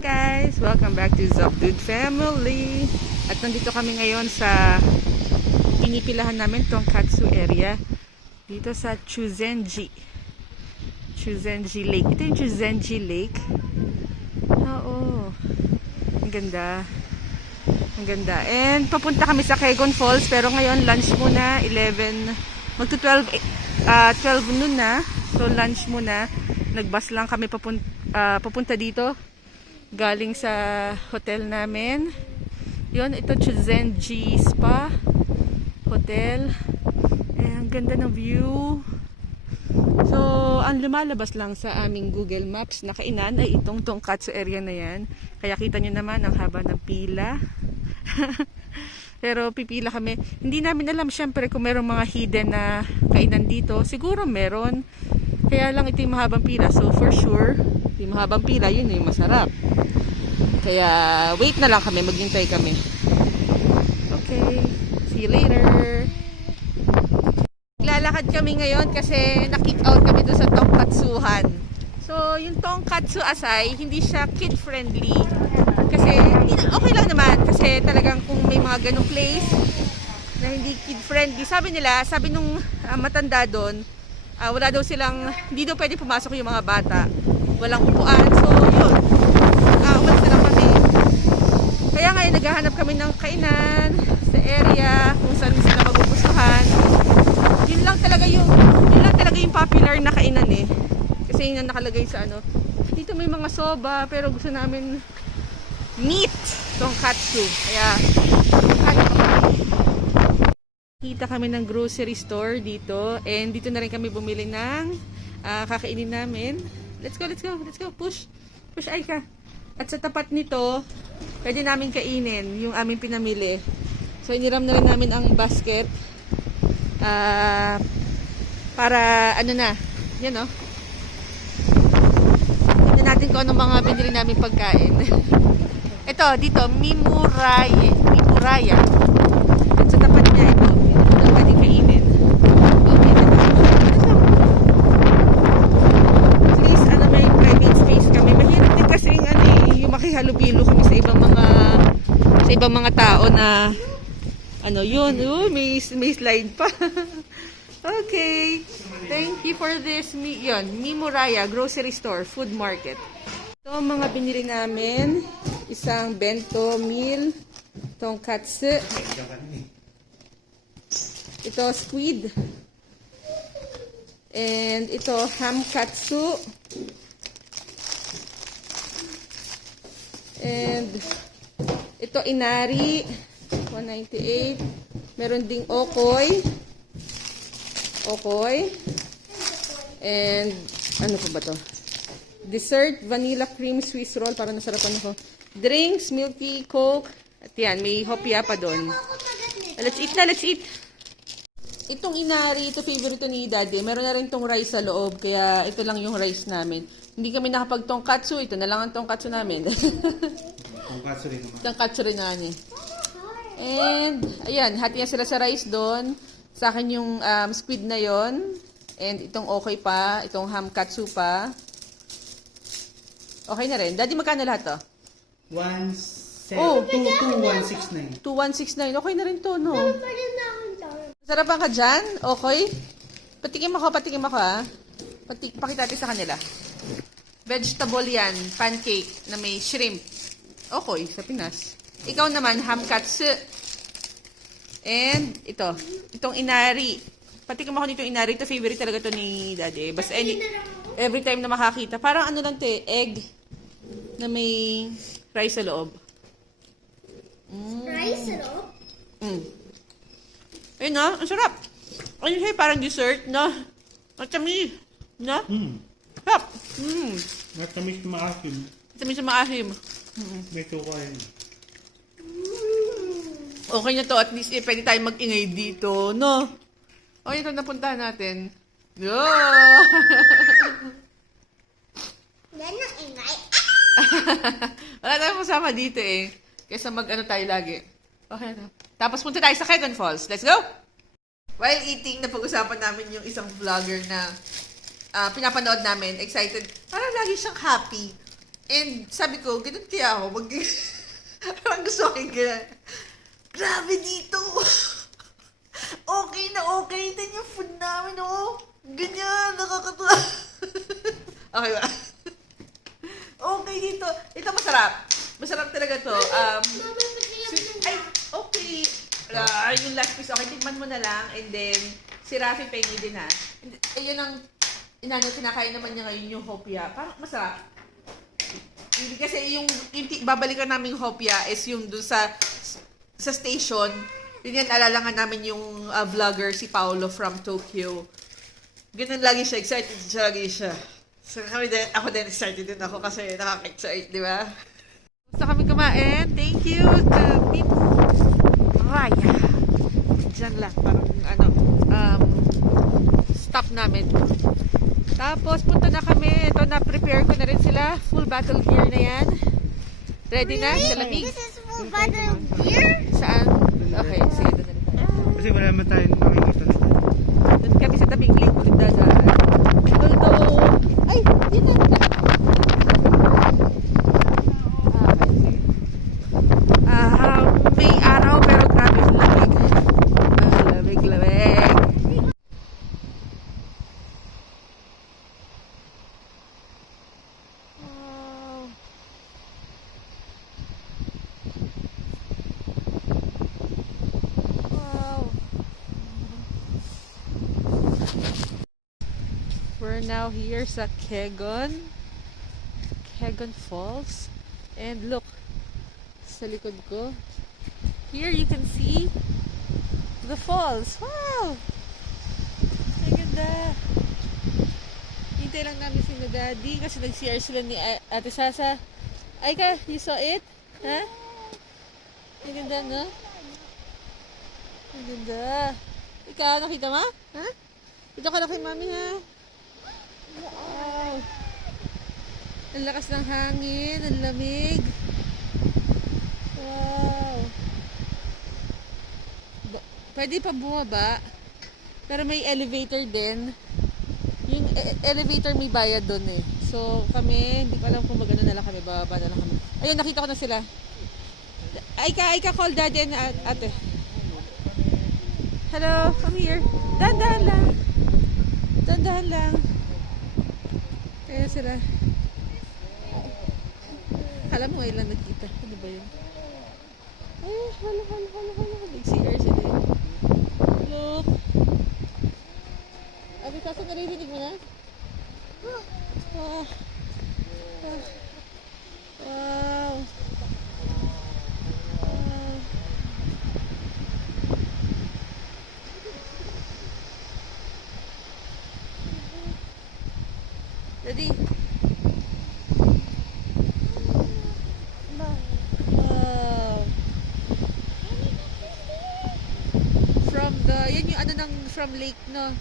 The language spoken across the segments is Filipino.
guys! Welcome back to Zopdude Family. At nandito kami ngayon sa pinipilahan namin Tonkatsu area dito sa Chuzenji Lake. Ito yung Chuzenji Lake. Oo, ang ganda, ang ganda. And papunta kami sa Kegon Falls, pero ngayon lunch muna. 11 magto 12 noon na, so lunch muna. Nagbus lang kami papunta dito galing sa hotel namin. Yun, ito Chuzenji Spa Hotel. Ang ganda ng view. So, ang lumalabas lang sa aming Google Maps na kainan ay itong Tonkatsu area na yan. Kaya kita nyo naman ang haba ng pila. Pero pipila kami. Hindi namin alam syempre kung merong mga hidden na kainan dito. Siguro meron. Kaya lang ito yung mahabang pila. So for sure, yung mahabang pila, yun yung masarap. Kaya wait na lang kami. Maghintay kami. Okay. See you later. Lalakad kami ngayon kasi na-kick out kami doon sa Tonkatsuhan. So yung Tonkatsu asay, hindi siya kid-friendly. Kasi okay lang naman. Kasi talagang kung may mga ganong place na hindi kid-friendly. Sabi nung matanda doon, wala daw silang, hindi daw pwede pumasok yung mga bata. Walang upuan. So, yun. Umalis na lang kami. Kaya ngayon, naghahanap kami ng kainan sa area, kung saan sila magugustuhan. Yun lang talaga yung popular na kainan eh. Kasi yun ang nakalagay sa ano. Dito may mga soba, pero gusto namin meat tonkatsu. Kaya, kita kami ng grocery store dito, and dito na rin kami bumili ng kakainin namin. Let's go. Push ay ka. At sa tapat nito, pwede namin kainin yung aming pinamili. So iniram na rin namin ang basket para ano na, yan o. Tignan natin kung anong mga binili namin pagkain. Ito, dito, Mimuraya. At sa tapat niya ito, pwede kainin. Okay na. Please, may private space kami. Mahirap din kasi yung makihalubilo kami sa ibang mga tao na yun, may slide pa. Okay. Thank you for this. Mimuraya Grocery Store, Food Market. Ito mga binili namin. Isang bento meal, tonkatsu. Ito squid. And ito hamkatsu. And ito inari, 198. Meron ding okoy. And ano pa ba to? Dessert, vanilla cream Swiss roll. Parang nasarapan ako. Drinks, milk tea, coke. At yan, may hopya pa doon. Let's eat. Itong inari, ito favorite ni Daddy. Meron na rin tong rice sa loob. Kaya ito lang yung rice namin. Hindi kami nakapag-tonkatsu. Ito na lang ang tonkatsu namin. Tonkatsu rin na niya. And, ayan, hati na sila sa rice doon. Sa akin yung squid na yon. And itong okay pa. Itong hamkatsu pa. Okay na rin. Daddy, magkano lahat to? 2169. 2169. Okay na rin to, no? Sarapan ka dyan? Okay? Patikim ako ha. Pakita natin sa kanila. Vegetable yan. Pancake na may shrimp. Okay, sa Pinas. Ikaw naman, hamkatsu. And ito. Itong inari. Patikim ako nitong inari. Ito favorite talaga to ni Daddy. Basta every time na makakita. Parang ano lang to eh. Egg na may rice sa loob. Rice sa loob? Ayun na, ang sarap. Ayun siya, parang dessert, no? Matamis, no? Sarap. Matamis na maasim. Matamis na maasim. May tuwa yun. Okay na to, at least pwede tayo mag-ingay dito, no? Okay, ito napuntahan natin. Yeah! Yan ang ingay. Wala tayong kasama dito eh. Kaysa mag-ano tayo lagi. Okay na. Tapos punta tayo sa Kegon Falls. Let's go! While eating, napag-usapan namin yung isang vlogger na pinapanood namin. Excited. Parang lagi siyang happy. And sabi ko, ganun kaya ako. Parang gusto ko yung ganun. Grabe dito. Okay na okay. Ito yung food namin, oh. Ganyan, nakakatuwa. Okay ba? Okay dito. Ito masarap. Masarap talaga to. Ay, okay. Yung last piece, okay, tikman mo na lang. And then, si Rafi pengi din ha. Ayun ang, kinakain naman niya ngayon yung hopia. Parang masarap. Hindi kasi yung babalikan namin hopia is yung doon sa station. Yun yan, alalangan namin yung vlogger, si Paolo from Tokyo. Ganun lagi siya, excited siya lagi siya. So ako din excited din ako kasi nakaka-excite, di ba? Gusto kami kumain. Thank you to Mimu. Raya. Diyan lang, parang stop namin. Tapos punta na kami. Ito, na-prepare ko na rin sila. Full battle gear na yan. Ready na? Sa lamig. This is full battle gear? Saan? Okay, sige, doon na rin tayo. Kasi wala naman tayong makikita na. Doon kami sa tabing lake ulit dadaan. Although, ay, dito na. Okay, sige. May araw pero grabe lamig. Lamig. We're now here sa Kegon Falls, and look sa likod ko. Here you can see the falls. Wow! Ang ganda. Hintay lang namin si Daddy kasi nag-CR sila ni Ate Sasa. Aika, you saw it? Ha? Ang ganda, no? Ang ganda. Ikaw, nakita mo? Ha? Dito ka na kay Mami, ha? Wow! Ang lakas ng hangin, ang lamig. Wow! Pwede pa bumaba, pero may elevator din. Yung elevator may bayad doon eh. So kami, hindi ko alam kung magano na lang kami, bababa na lang kami. Ayun, nakita ko na sila. Aika, call Daddy and Ate. Hello, come here. Dahan-dahan lang. Dahan-dahan lang. Kaya sila. Alam mo ngayon lang nagkita. Ano ba yun? Ay, hala. Nag-CR sila yun. Look. Abi, Sasa, naririnig mo na? Wow. Wow. Daddy. Wow. Yan yung from lake, no?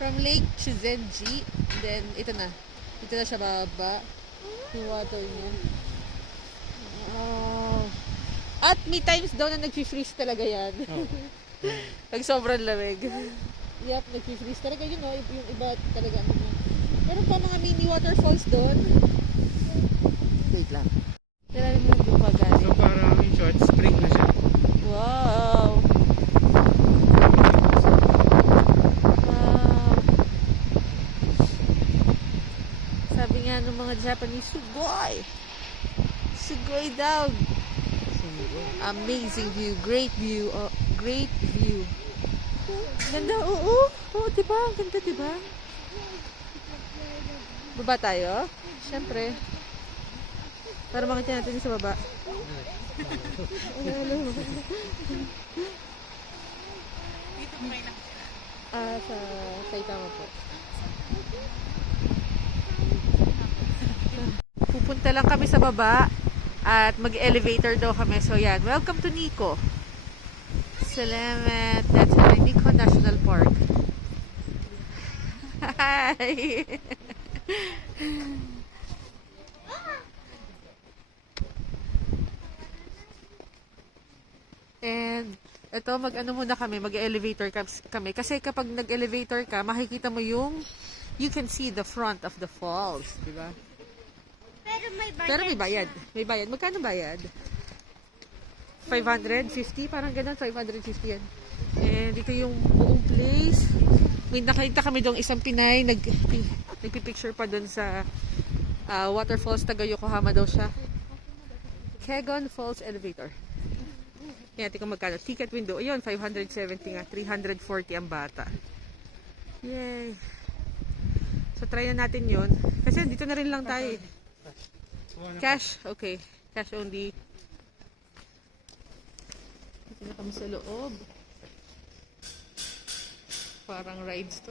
From Lake Shizenji. Then, ito na siya bababa. Yung water niya. Wow. At may times daw na nag-freeze talaga yan. Oh. Pag sobrang lamig. Yep, nag-freeze talaga yun, no? Yung iba talaga. Meron pa mga mini waterfalls doon. Wait lang. Nalalim mo yung galing. So parang in short, spring na siya. Wow! Sabi nga ng mga Japanese, sugoi! Sugoi daw! Amazing view, great view, great view. Ganda, oo, diba? Ang ganda, diba? Baba tayo? Siyempre. Para makita natin sa baba. Sa Saitama po. Pupunta lang kami sa baba at mag-elevator daw kami. So yan, welcome to Nico. Salamat. That's Nico National Park. Hi! And ito, muna kami, mag-elevator kami. Kasi kapag nag-elevator ka, makikita mo you can see the front of the falls, di ba? Pero may Pero may bayad. May bayad. Magkano bayad? 550? Parang ganun. 550 yan. And dito yung buong place. May nakita kami doon isang Pinay. Nagpipicture pa doon sa waterfalls. Taga Yokohama daw siya. Kegon Falls Elevator. Kaya natin kung magkano. Ticket window. Ayun, 570 nga. 340 ang bata. Yay! So, try na natin yun. Kasi dito na rin lang tayo. Cash? Okay. Cash only. Dito na kami sa loob. Parang rides to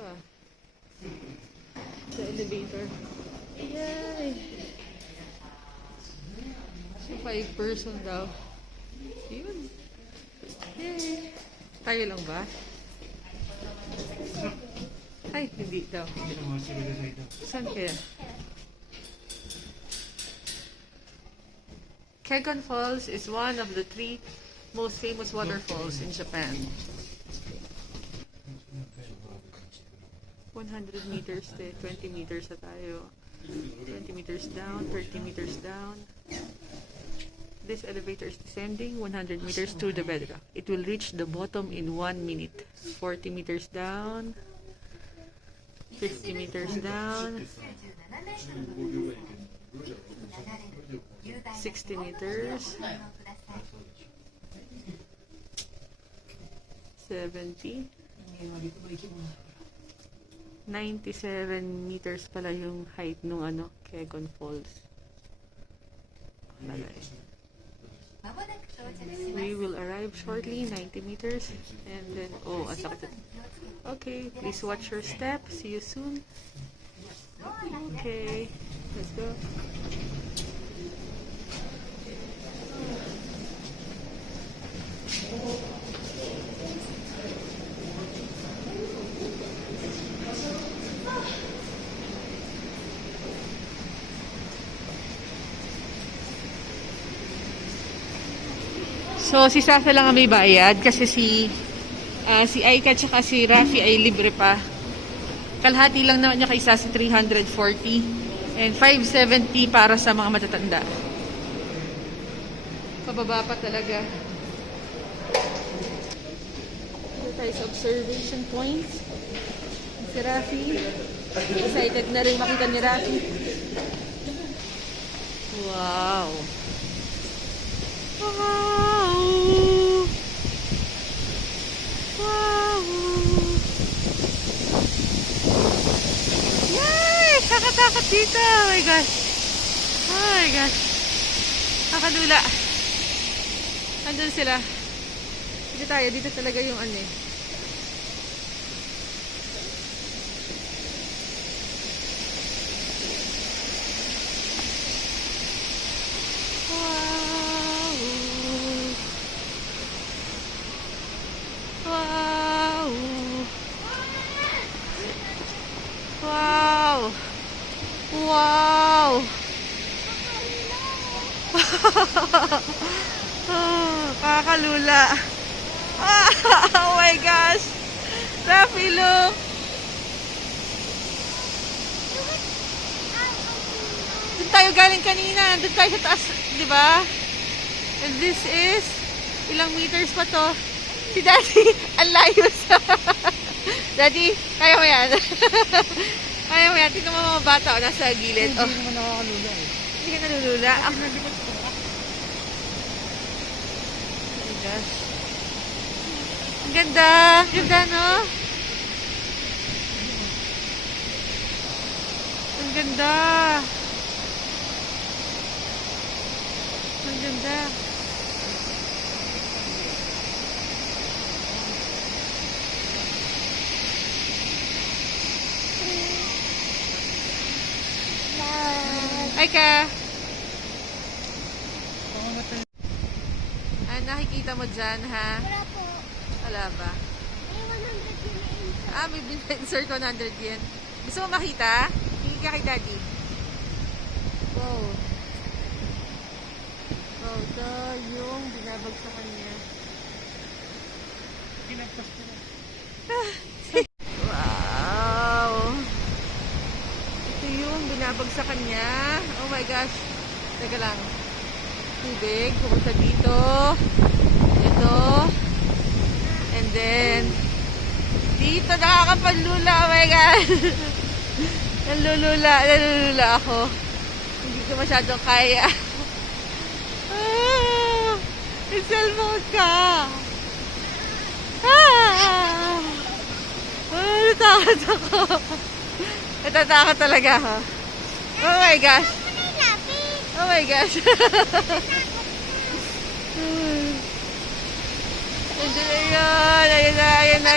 Sa elevator. Yay! So, 5 person daw. Yun. Yay! Tayo lang ba? Ay, hindi daw. Saan kaya? Kegon Falls is one of the 3 most famous waterfalls in Japan. 100 meters to 20 meters na tayo. 20 meters down, 30 meters down. This elevator is descending 100 meters to the bedrock. It will reach the bottom in 1 minute. 40 meters down. 50 meters down. 60 meters. 70. 97 meters pala yung height nung Kegon Falls. We will arrive shortly, 90 meters, and then, oh, ang sakit. Okay, please watch your step. See you soon. Okay, let's go. So, si Sasa lang ang may bayad kasi si Aika at si Rafi ay libre pa. Kalahati lang naman niya kay Sasa 340 and 570 para sa mga matatanda. Pababa pa talaga. Dito tayo sa observation point. Si Rafi. Excited na rin makita ni Rafi. Wow! Wow! Wow! Yay! Kakatakot dito! Oh my gosh! Oh my gosh! Kakadula! Andun sila. Dito tayo. Dito talaga yung Wow! Wow! Wow! Oh, kakalula. Oh my gosh! Rafi, look! Doon tayo galing kanina. Doon tayo sa taas, di ba? And this is, ilang meters pa to? Si Daddy, ang layo sa... Daddy, kaya mo yan. Kaya mo yan. Tingnan mo mga bata nasa gilid. Hindi naman nakakalula eh. Hindi ka nalulula. Oh my gosh. Ang ganda. Ganda, no? Ang ganda. Ang ganda. Aika! Nakikita mo dyan, ha? Wala po. Wala ba? May 100 yen. May insert 100 yen. Gusto mo makita? Hingi ka kay Daddy. Wow. Wow, ito yung binabagsakan niya. Kinagpas ko na. Wow! Ito yung binabagsakan niya. Oh my gosh. Teka lang. Tubig. Pupunta dito. Ito. And then, dito nakakapanlula. Oh my God. Nalulula ako. Hindi ko masyadong kaya. May cellphone ka. Natakot ako. Natatakot talaga ako. Oh my gosh. Oh my gosh. Ayun na.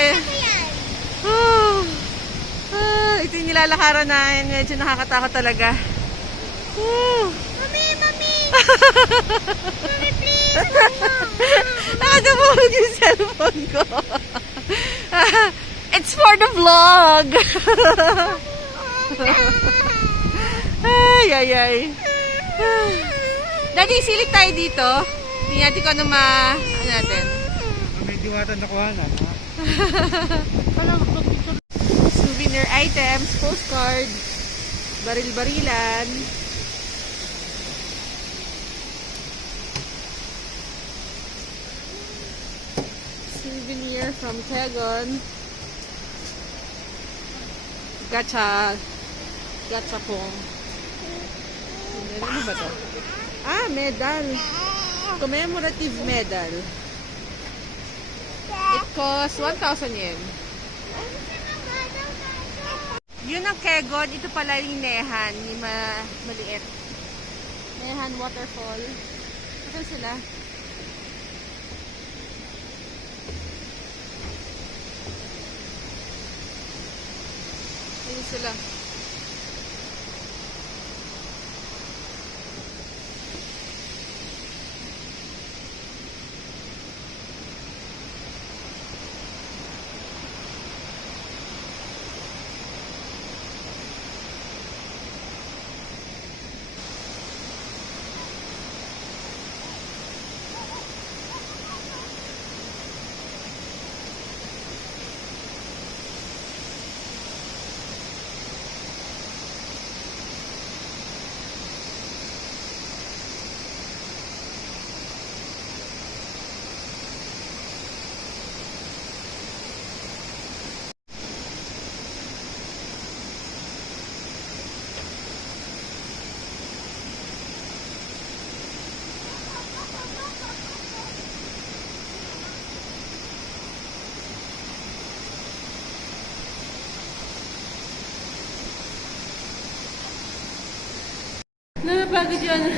Ito yung nilalakaran namin. Medyo nakakatakot talaga. Mami! Mami, please! Nakadabog yung cellphone ko. It's for the vlog. Ay. Daddy, silip tayo dito. Tingnan natin kung ano ano natin. May diwatan na kuhanan, ha? Souvenir items, postcard, baril-barilan. Souvenir from Kegon. Gacha pong. Ano ba to? Medal. Commemorative medal. It costs 1,000 yen. Yun ang Kegon. Ito pala yung Nehan. Yung maliit. Nehan Waterfall. Saan sila? Ayun sila. Napagod yun.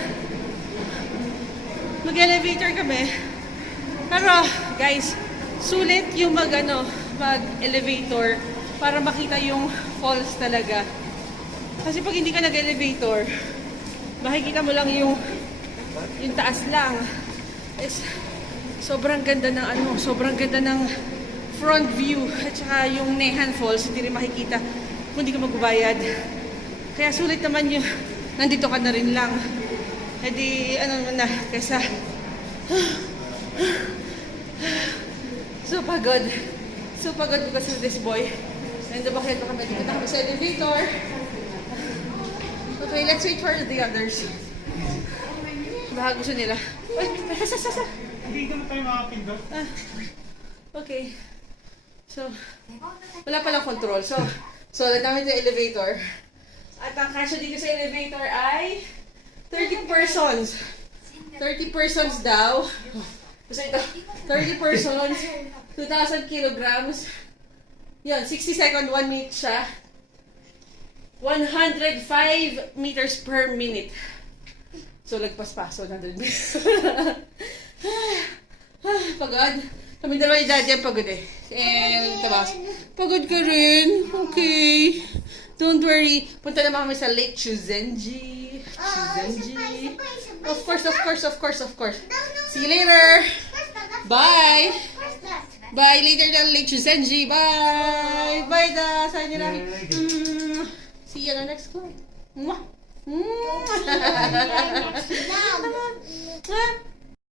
Mag-elevator kami. Pero, guys, sulit yung mag-elevator para makita yung falls talaga. Kasi pag hindi ka nag-elevator, makikita mo lang yung taas lang. Sobrang ganda ng front view. At saka yung Nehan Falls, hindi rin makikita kung hindi ka magbabayad. Kaya sulit naman yung nandito ka na rin lang. Hindi, kaysa so pagod because of this boy. And bakit kami dito na kami sa elevator. Okay, let's wait for the others. Baka gusto nila. Hindi naman tayo makapindot. Okay. So, wala palang control. So namin yung elevator. At ang kasya dito sa elevator ay 30 persons. 30 persons daw. Basta ito, 30 persons, 2,000 kilograms. Yun, 60 seconds, 1 minute siya. 105 meters per minute. So, lagpas pa. So, 100 meters. Pagod. Kami dalawa yung daddy ang pagod eh. And, tabas. Pagod ka rin. Okay. Don't worry. Punta naman kami sa Lake Chuzenji. Of course. See you later. Bye. Bye. Later na Lake Chuzenji. Bye. Bye da. Saan nyo na. See you on the next one. Mwah.